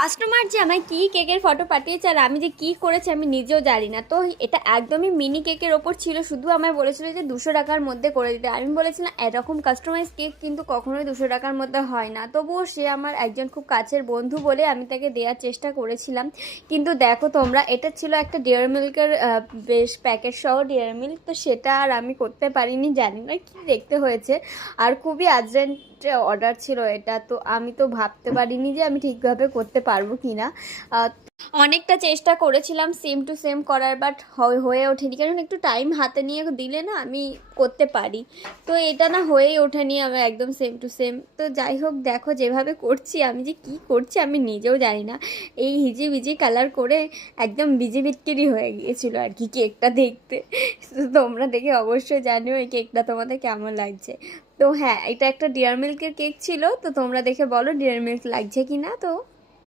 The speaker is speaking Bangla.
কাস্টমার যে আমায় কী কেকের ফটো পাঠিয়েছে আর আমি যে কী করেছি আমি নিজেও জানি না। তো এটা একদমই মিনি কেকের ওপর ছিল, শুধু আমায় বলেছিল যে 200 টাকার মধ্যে করে দিতে। আমি বলেছিলাম এরকম কাস্টমাইজ কেক কিন্তু কখনোই 200 টাকার মধ্যে হয় না। তবুও সে আমার একজন খুব কাছের বন্ধু বলে আমি তাকে দেওয়ার চেষ্টা করেছিলাম। কিন্তু দেখো তোমরা, এটা ছিল একটা ডেয়ারি মিল্কের বেশ প্যাকেট সহ ডেয়ারি মিল্ক, তো সেটা আর আমি করতে পারিনি, জানি না কি দেখতে হয়েছে। আর খুবই আর্জেন্ট অর্ডার ছিল এটা, তো আমি তো ভাবতে পারিনি যে আমি ঠিকভাবে করতে পারবো কি না। অনেকটা চেষ্টা করেছিলাম সেম টু সেম করার, বাট হয়ে ওঠেনি, কারণ একটু টাইম হাতে নিয়ে দিলে না আমি করতে পারি। তো এটা না হয়েই ওঠেনি আমার একদম সেম টু সেম। তো যাই হোক, দেখো যেভাবে করছি, আমি যে কি করছি আমি নিজেও জানি না। এই হিজি বিজি কালার করে একদম বিজি বিটকিরি হয়ে গিয়েছিল আর কি কেকটা দেখতে। তো তোমরা দেখে অবশ্যই জানিও এই কেকটা তোমাদের কেমন লাগছে। তো হ্যাঁ, এটা একটা ডিয়ার মিল্কের কেক ছিল, তো তোমরা দেখে বলো ডিয়ার মিল্ক লাগছে কি না। তো